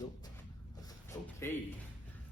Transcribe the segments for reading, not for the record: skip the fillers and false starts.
go. Okay.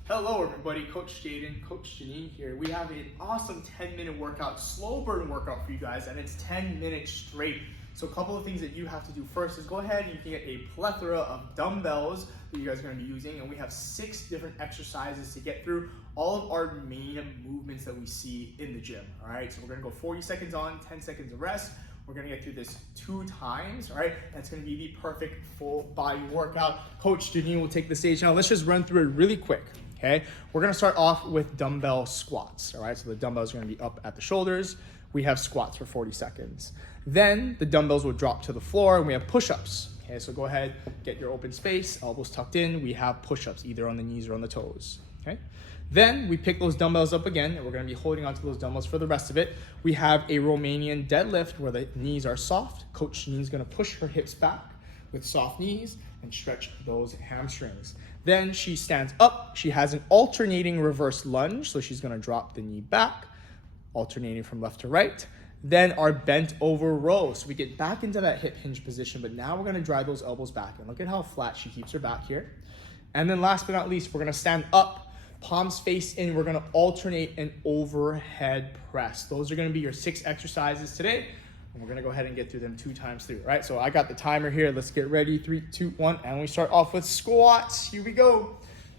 Hello everybody, Coach Jaden, Coach Janine here. We have an awesome 10-minute workout, slow burn workout for you guys, and it's 10 minutes straight. So a couple of things that you have to do first is go ahead and you can get a plethora of dumbbells that you guys are going to be using, and we have 6 different exercises to get through all of our main movements that we see in the gym. All right, so we're going to go 40 seconds on, 10 seconds of rest. We're gonna get through this 2 times, all right? That's gonna be the perfect full body workout. Coach Janine will take the stage now. Let's just run through it really quick, okay? We're gonna start off with dumbbell squats, all right? So the dumbbells are gonna be up at the shoulders. We have squats for 40 seconds. Then the dumbbells will drop to the floor and we have push-ups. Okay, so go ahead, get your open space, elbows tucked in. We have push-ups either on the knees or on the toes, okay? Then we pick those dumbbells up again, and we're gonna be holding onto those dumbbells for the rest of it. We have a Romanian deadlift where the knees are soft. Coach Janine's gonna push her hips back with soft knees and stretch those hamstrings. Then she stands up. She has an alternating reverse lunge, so she's gonna drop the knee back, alternating from left to right. Then our bent over row. So we get back into that hip hinge position, but now we're gonna drive those elbows back. And look at how flat she keeps her back here. And then last but not least, we're gonna stand up, palms face in. We're gonna alternate an overhead press. Those are gonna be your 6 exercises today. And we're gonna go ahead and get through them 2 times through, right? So I got the timer here. Let's get ready, 3, 2, 1. And we start off with squats. Here we go.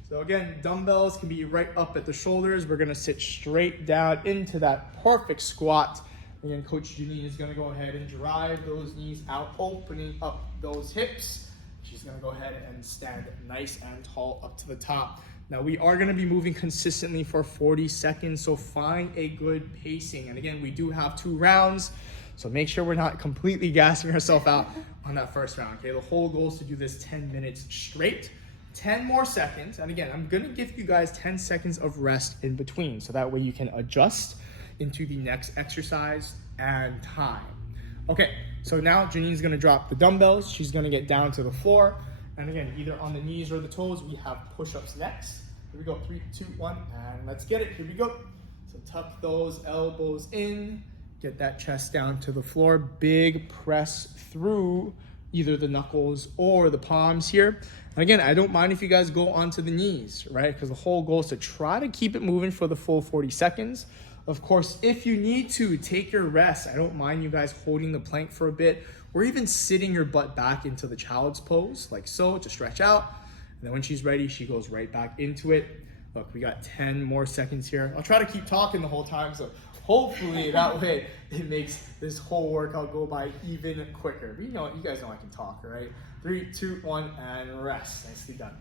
So again, dumbbells can be right up at the shoulders. We're gonna sit straight down into that perfect squat. Again, Coach Janine is gonna go ahead and drive those knees out, opening up those hips. She's gonna go ahead and stand nice and tall up to the top. Now we are gonna be moving consistently for 40 seconds, so find a good pacing. And again, we do have 2 rounds, so make sure we're not completely gassing ourselves out on that first round, okay? The whole goal is to do this 10 minutes straight, 10 more seconds. And again, I'm gonna give you guys 10 seconds of rest in between, so that way you can adjust into the next exercise and time. Okay, so now Janine's gonna drop the dumbbells. She's gonna get down to the floor. And again, either on the knees or the toes, we have push-ups next. Here we go, 3, 2, 1, and let's get it. Here we go. So tuck those elbows in, get that chest down to the floor. Big press through either the knuckles or the palms here. And again, I don't mind if you guys go onto the knees, right? Because the whole goal is to try to keep it moving for the full 40 seconds. Of course, if you need to, take your rest. I don't mind you guys holding the plank for a bit, or even sitting your butt back into the child's pose, like so, to stretch out. And then when she's ready, she goes right back into it. Look, we got 10 more seconds here. I'll try to keep talking the whole time, so hopefully that way it makes this whole workout go by even quicker. But you guys know I can talk, right? 3, 2, 1, and rest. Nicely done.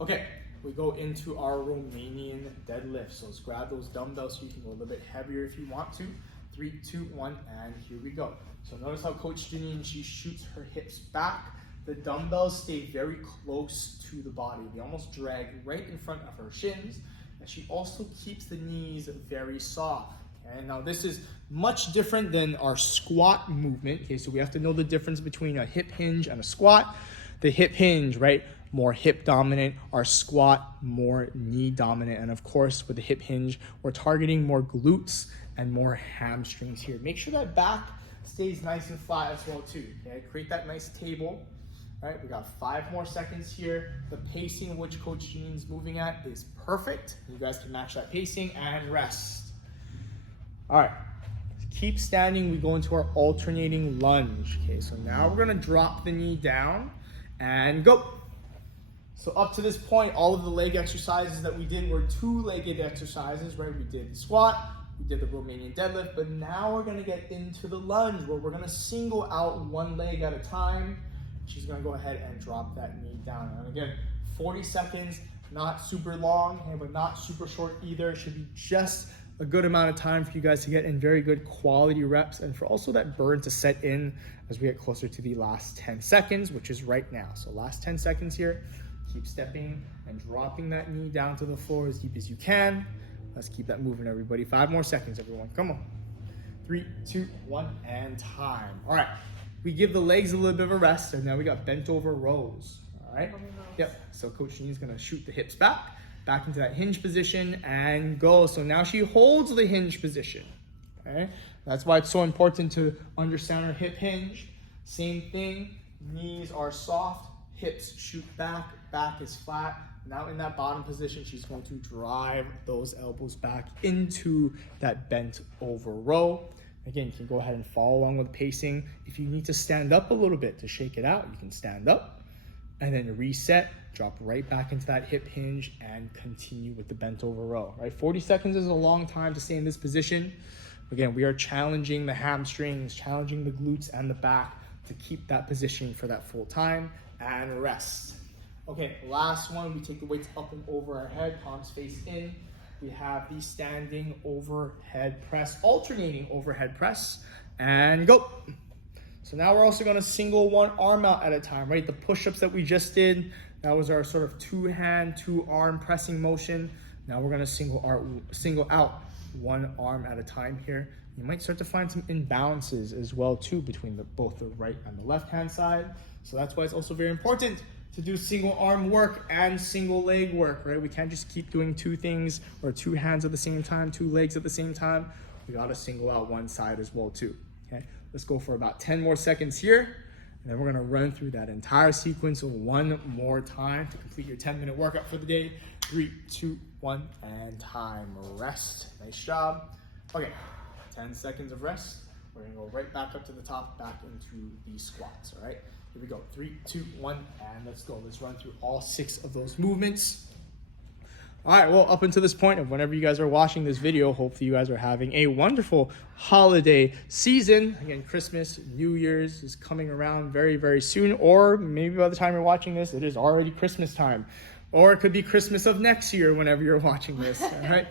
Okay, we go into our Romanian deadlift. So let's grab those dumbbells so you can go a little bit heavier if you want to. 3, 2, 1, and here we go. So notice how Coach Janine, she shoots her hips back. The dumbbells stay very close to the body. They almost drag right in front of her shins. And she also keeps the knees very soft. Okay, now this is much different than our squat movement. Okay, so we have to know the difference between a hip hinge and a squat. The hip hinge, right, more hip dominant. Our squat, more knee dominant. And of course, with the hip hinge, we're targeting more glutes and more hamstrings here. Make sure that back stays nice and flat as well too, okay? Create that nice table. All right, we got 5 more seconds here. The pacing which Coach Janine's moving at is perfect. You guys can match that pacing and rest. All right, keep standing. We go into our alternating lunge. Okay, so now we're gonna drop the knee down and go. So up to this point, all of the leg exercises that we did were 2-legged exercises, right? We did the squat, we did the Romanian deadlift, but now we're gonna get into the lunge where we're gonna single out 1 leg at a time. She's gonna go ahead and drop that knee down. And again, 40 seconds, not super long, but not super short either. It should be just a good amount of time for you guys to get in very good quality reps and for also that burn to set in as we get closer to the last 10 seconds, which is right now. So last 10 seconds here, keep stepping and dropping that knee down to the floor as deep as you can. Let's keep that moving, everybody. 5 more seconds, everyone. Come on. 3, 2, 1, and time. All right. We give the legs a little bit of a rest, and now we got bent over rows. All right. Yep. So Coach Janine's gonna shoot the hips back into that hinge position, and go. So now she holds the hinge position. Okay. That's why it's so important to understand our hip hinge. Same thing. Knees are soft, hips shoot back, back is flat. Now in that bottom position, she's going to drive those elbows back into that bent over row. Again, you can go ahead and follow along with pacing. If you need to stand up a little bit to shake it out, you can stand up and then reset, drop right back into that hip hinge and continue with the bent over row, right? 40 seconds is a long time to stay in this position. Again, we are challenging the hamstrings, challenging the glutes and the back to keep that position for that full time and rest. Okay, last one, we take the weights up and over our head, palms face in. We have the standing overhead press, alternating overhead press, and go. So now we're also gonna single one arm out at a time, right? The push-ups that we just did, that was our sort of two hand, two arm pressing motion. Now we're gonna single out one arm at a time here. You might start to find some imbalances as well too between both the right and the left hand side. So that's why it's also very important to do single arm work and single leg work, right? We can't just keep doing two things or two hands at the same time, two legs at the same time. We gotta single out one side as well too, okay? Let's go for about 10 more seconds here. And then we're gonna run through that entire sequence one more time to complete your 10-minute workout for the day. 3, 2, 1, and time. Rest. Nice job. Okay, 10 seconds of rest. We're gonna go right back up to the top, back into the squats, all right? Here we go, 3, 2, 1, and let's go. Let's run through all 6 of those movements. All right, well, up until this point of whenever you guys are watching this video, hopefully you guys are having a wonderful holiday season. Again, Christmas, New Year's is coming around very, very soon, or maybe by the time you're watching this, it is already Christmas time. Or it could be Christmas of next year whenever you're watching this, all right?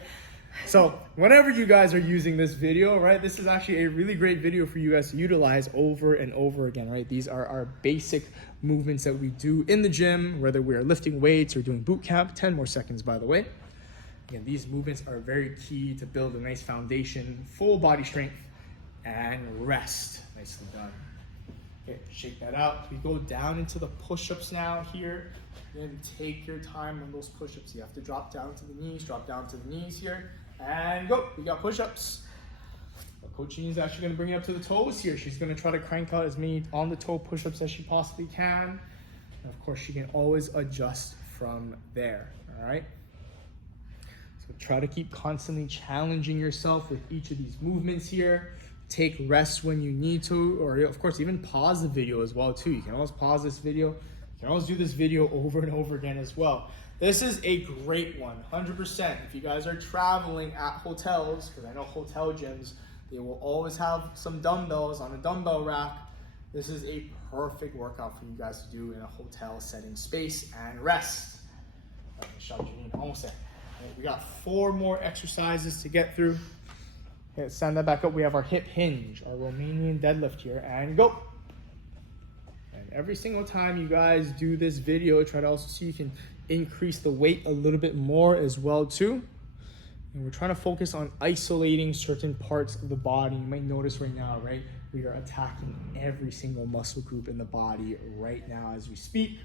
So whenever you guys are using this video, right, this is actually a really great video for you guys to utilize over and over again, right? These are our basic movements that we do in the gym, whether we are lifting weights or doing boot camp. 10 more seconds, by the way. Again, these movements are very key to build a nice foundation, full body strength, and rest. Nicely done. Okay, shake that out. We go down into the push-ups now here. Then take your time on those push-ups. You have to drop down to the knees, drop down to the knees here. And go, we got push-ups. Coach Jean is actually gonna bring it up to the toes here. She's gonna try to crank out as many on the toe push-ups as she possibly can. And of course, she can always adjust from there, all right? So try to keep constantly challenging yourself with each of these movements here. Take rest when you need to, or of course, even pause the video as well too. You can always pause this video. You can always do this video over and over again as well. This is a great one, 100%. If you guys are traveling at hotels, because I know hotel gyms, they will always have some dumbbells on a dumbbell rack. This is a perfect workout for you guys to do in a hotel setting space and rest. Right, shot Janine, almost there. Right, we got 4 more exercises to get through. Okay, stand that back up. We have our hip hinge, our Romanian deadlift here, and go. And every single time you guys do this video, try to also see if you can increase the weight a little bit more as well too. And we're trying to focus on isolating certain parts of the body. You might notice right now, right? We are attacking every single muscle group in the body right now as we speak.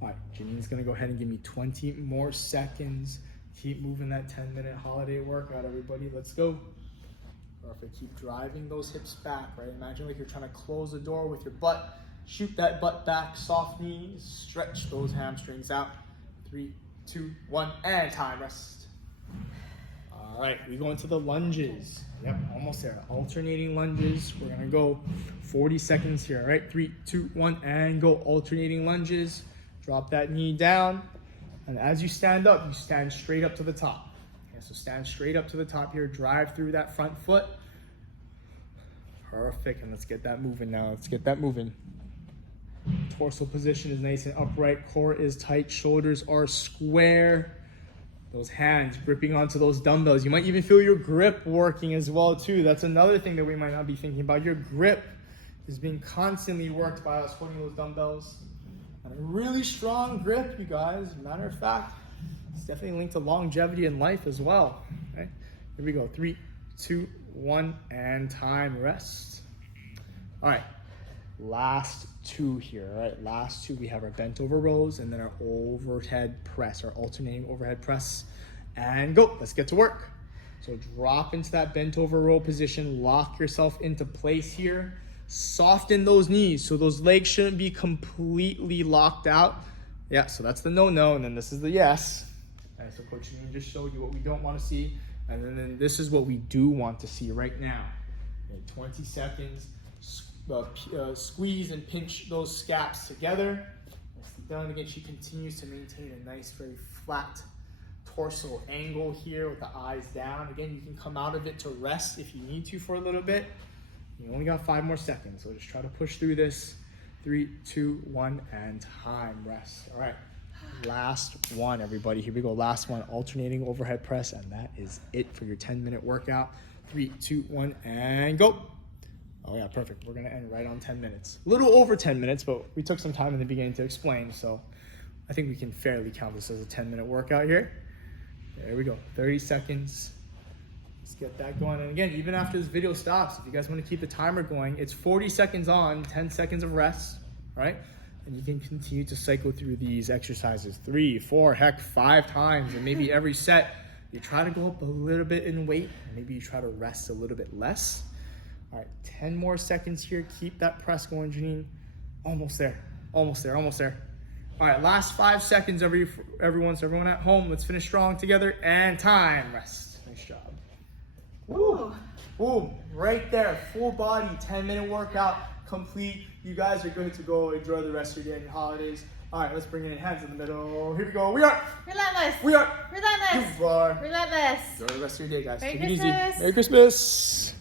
All right, Janine's gonna go ahead and give me 20 more seconds. Keep moving that 10-minute holiday workout, everybody. Let's go. Perfect. Keep driving those hips back, right? Imagine like you're trying to close the door with your butt. Shoot that butt back, soft knees, stretch those hamstrings out. 3, 2, 1, and time. Rest. All right, we go into the lunges. Yep, almost there. Alternating lunges. We're gonna go 40 seconds here. All right, 3, 2, 1, and go. Alternating lunges. Drop that knee down. And as you stand up, you stand straight up to the top. Okay, so stand straight up to the top here. Drive through that front foot. Perfect, and let's get that moving now. Let's get that moving. Torso position is nice and upright. Core is tight. Shoulders are square. Those hands gripping onto those dumbbells. You might even feel your grip working as well too. That's another thing that we might not be thinking about. Your grip is being constantly worked by us holding those dumbbells. And a really strong grip, you guys. Matter of fact, it's definitely linked to longevity in life as well. Okay? Here we go. 3, 2, 1, and time. Rest. All right. Last 2 here. All right. Last 2. We have our bent over rows and then our overhead press, our alternating overhead press. And go. Let's get to work. So drop into that bent over row position. Lock yourself into place here. Soften those knees. So those legs shouldn't be completely locked out. Yeah, so that's the no-no, and then this is the yes. All right, so Coach Janine just showed you what we don't want to see, and then this is what we do want to see right now. Okay, 20 seconds. Squeeze and pinch those scaps together. Nicely done. Again, she continues to maintain a nice, very flat torso angle here with the eyes down. Again, you can come out of it to rest if you need to for a little bit. You only got 5 more seconds, so just try to push through this. 3, 2, 1, and time. Rest. All right. Last one, everybody. Here we go. Last one. Alternating overhead press, and that is it for your 10-minute workout. 3, 2, 1, and go. Oh yeah, perfect. We're gonna end right on 10 minutes. A little over 10 minutes, but we took some time in the beginning to explain, so I think we can fairly count this as a 10-minute workout here. There we go. 30 seconds. Let's get that going. And again, even after this video stops, if you guys want to keep the timer going, it's 40 seconds on, 10 seconds of rest, right? And you can continue to cycle through these exercises 3, 4, heck, 5 times, and maybe every set you try to go up a little bit in weight, and maybe you try to rest a little bit less. All right, 10 more seconds here. Keep that press going, Janine. Almost there, almost there, almost there. All right, last 5 seconds, everyone. So everyone at home, let's finish strong together. And time, rest. Nice job. Woo. Boom, right there. Full body, 10-minute workout complete. You guys are good to go. Enjoy the rest of your day and your holidays. All right, let's bring it in. Hands in the middle. Here we go. We are relentless. We are relentless. You are relentless. Enjoy the rest of your day, guys. Merry Take it easy. Christmas. Merry Christmas.